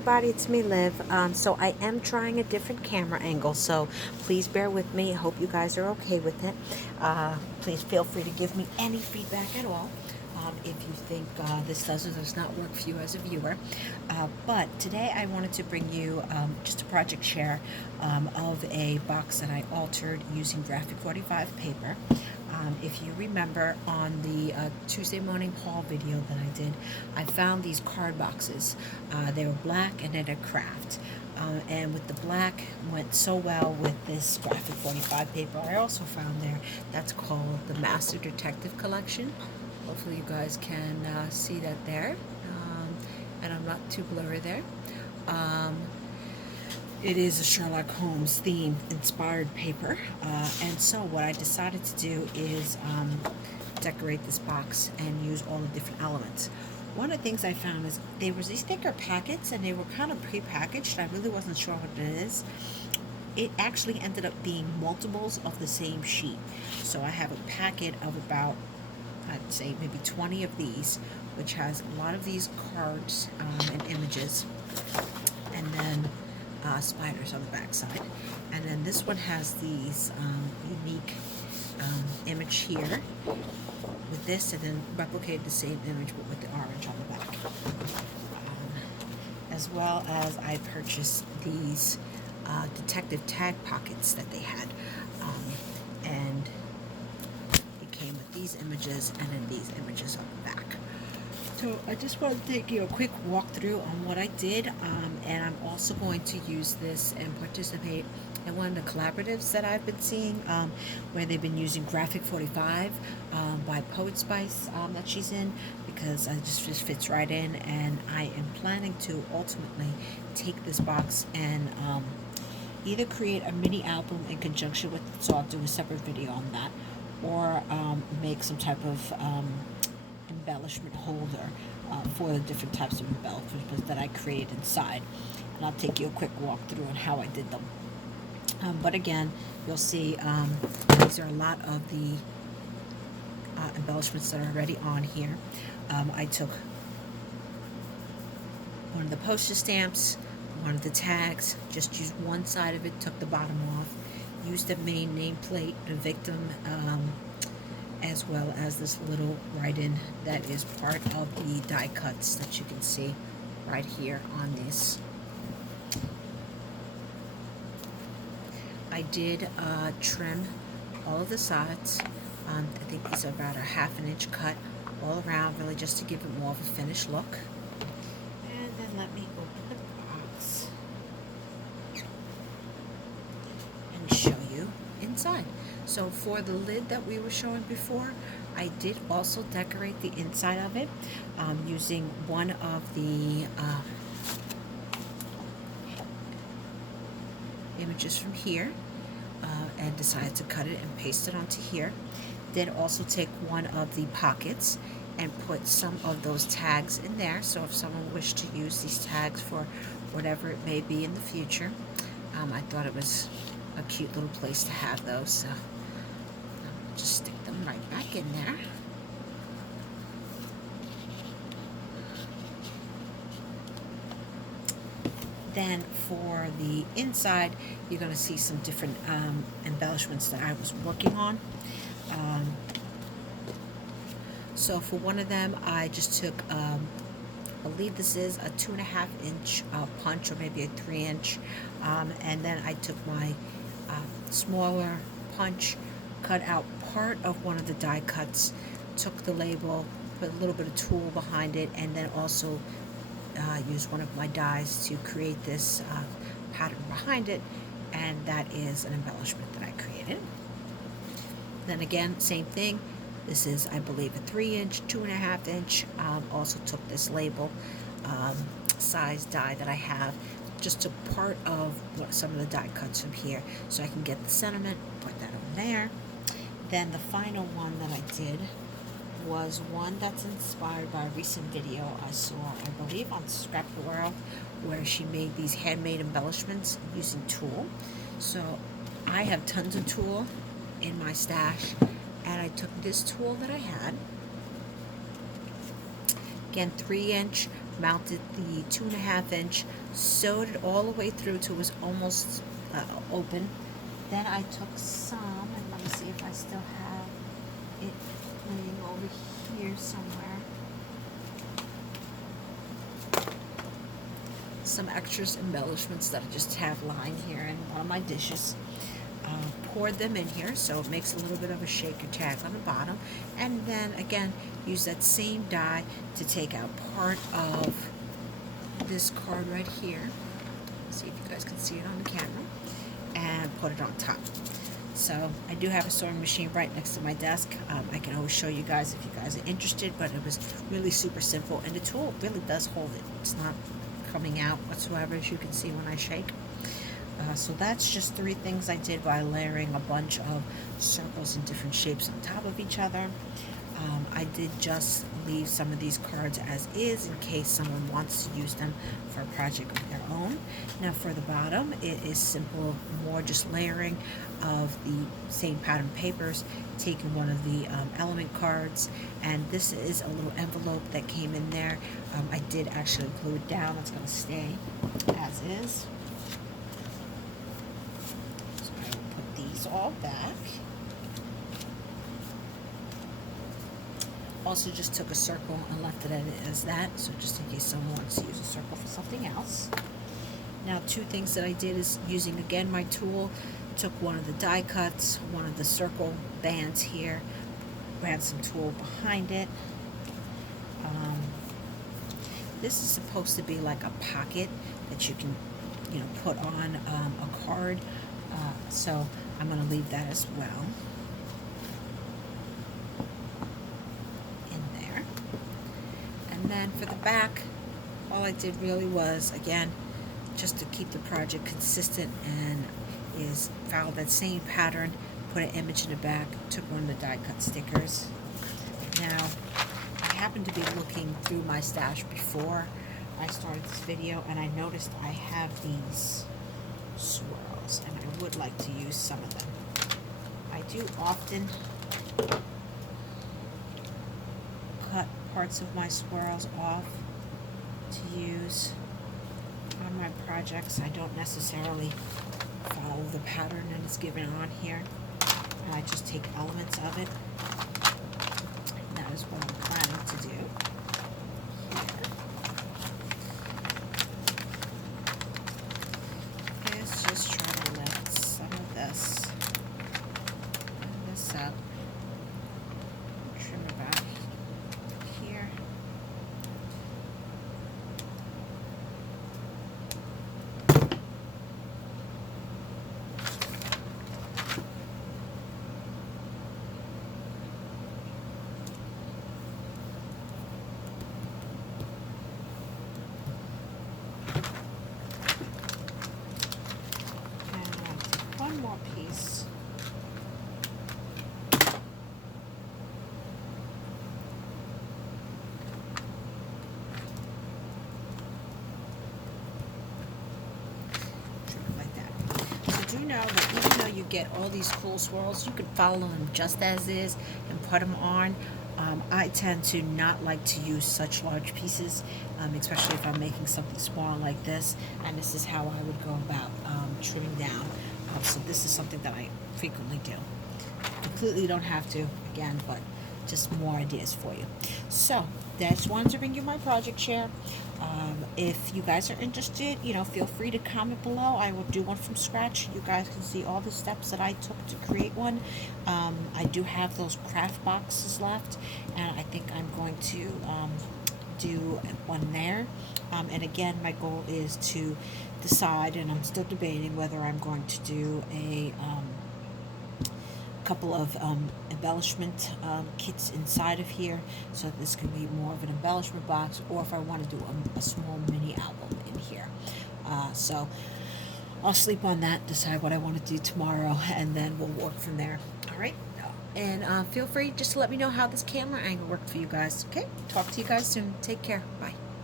everybody, it's me, Liv. So I am trying a different camera angle, so please bear with me. I hope you guys are okay with it. Please feel free to give me any feedback at all if you think this does or does not work for you as a viewer. But today I wanted to bring you just a project share of a box that I altered using Graphic45 paper. If you remember on the Tuesday morning haul video that I did, I found these card boxes. They were black and then a craft. And with the black went so well with this Graphic45 paper. I also found there that's called the Master Detective Collection. Hopefully you guys can see that there. And I'm not too blurry there. It is a Sherlock Holmes theme inspired paper, and so what I decided to do is decorate this box and use all the different elements. One of the things I found is there was these thicker packets and they were kind of pre-packaged. I really wasn't sure what it is. It actually ended up being multiples of the same sheet. So I have a packet of about, I'd say maybe 20 of these, which has a lot of these cards and images, and then spiders on the back side. And then this one has these unique image here with this, and then replicate the same image but with the orange on the back. As well as I purchased these detective tag pockets that they had, and it came with these images and then these images on the back. So I just want to take you a quick walkthrough on what I did, and I'm also going to use this and participate in one of the collaboratives that I've been seeing, where they've been using Graphic45 by Poet Spice that she's in, because it just fits right in, and I am planning to ultimately take this box and either create a mini album in conjunction with it, so I'll do a separate video on that, or make some type of embellishment holder for the different types of embellishments that I create inside, and I'll take you a quick walkthrough on how I did them. But again, you'll see these are a lot of the embellishments that are already on here. I took one of the postage stamps, one of the tags, just used one side of it, took the bottom off, used the main nameplate, the victim, as well as this little write-in that is part of the die cuts that you can see right here on this. I did trim all of the sides. I think these are about a ½ inch cut all around, really just to give it more of a finished look. And then let me open the box and show you inside. So for the lid that we were showing before, I did also decorate the inside of it using one of the images from here, and decided to cut it and paste it onto here. Then also take one of the pockets and put some of those tags in there, so if someone wished to use these tags for whatever it may be in the future, I thought it was a cute little place to have those, so just stick them right back in there. Then for the inside, you're going to see some different embellishments that I was working on. So for one of them, I just took, I believe this is a 2.5 inch punch, or maybe a 3 inch, and then I took my smaller punch, cut out part of one of the die cuts, took the label, put a little bit of tulle behind it, and then also used one of my dies to create this pattern behind it, and that is an embellishment that I created. Then again, same thing. This is, I believe, a 3 inch, 2.5 inch. Also took this label size die that I have, just took part of some of the die cuts from here so I can get the sentiment, put that over there. Then the final one that I did was one that's inspired by a recent video I saw, I believe, on Scrap the World, where she made these handmade embellishments using tulle. So I have tons of tulle in my stash, and I took this tulle that I had, again 3 inch, mounted the 2.5 inch, sewed it all the way through till it was almost open. Then I took some, and let me see if I still have it laying over here somewhere. Some extras embellishments that I just have lying here in one of my dishes. Poured them in here so it makes a little bit of a shaker tag on the bottom, and then again use that same die to take out part of this card right here. See if you guys can see it on the camera, and put it on top. So I do have a sewing machine right next to my desk. I can always show you guys if you guys are interested, but it was really super simple, and the tool really does hold it. It's not coming out whatsoever, as you can see when I shake. So that's just 3 things I did by layering a bunch of circles in different shapes on top of each other. I did just leave some of these cards as is in case someone wants to use them for a project of their own. Now for the bottom, it is simple, more just layering of the same pattern papers, taking one of the element cards, and this is a little envelope that came in there. I did actually glue it down. It's going to stay as is. So I will put these all back. Also just took a circle and left it as that, so just in case someone wants to use a circle for something else. Now 2 things that I did is using again my tool, took one of the die cuts, one of the circle bands here, ran some tulle behind it. This is supposed to be like a pocket that you can, put on a card, so I'm going to leave that as well. And then for the back, all I did really was, again, just to keep the project consistent, and is follow that same pattern, put an image in the back, took one of the die cut stickers. Now, I happened to be looking through my stash before I started this video, and I noticed I have these swirls, and I would like to use some of them. I do often cut parts of my swirls off to use on my projects. I don't necessarily follow the pattern that is given on here. I just take elements of it. And that is what I'm planning to do here. Is just try to lift some of this up, trim about here. One more piece. Like that. So do know that even though you get all these cool swirls, you can follow them just as is and put them on. I tend to not like to use such large pieces, especially if I'm making something small like this, and this is how I would go about trimming down. So this is something that I frequently do. Completely don't have to, again, but just more ideas for you. So that's wanted to bring you my project share. If you guys are interested, feel free to comment below. I will do one from scratch. You guys can see all the steps that I took to create one. I do have those craft boxes left, and I think I'm going to do one there. And again, my goal is to decide, and I'm still debating whether I'm going to do a couple of embellishment kits inside of here, so this can be more of an embellishment box, or if I want to do a small mini album in here. So I'll sleep on that, decide what I want to do tomorrow, and then we'll work from there. All right, and feel free just to let me know how this camera angle worked for you guys. Okay, talk to you guys soon. Take care. Bye.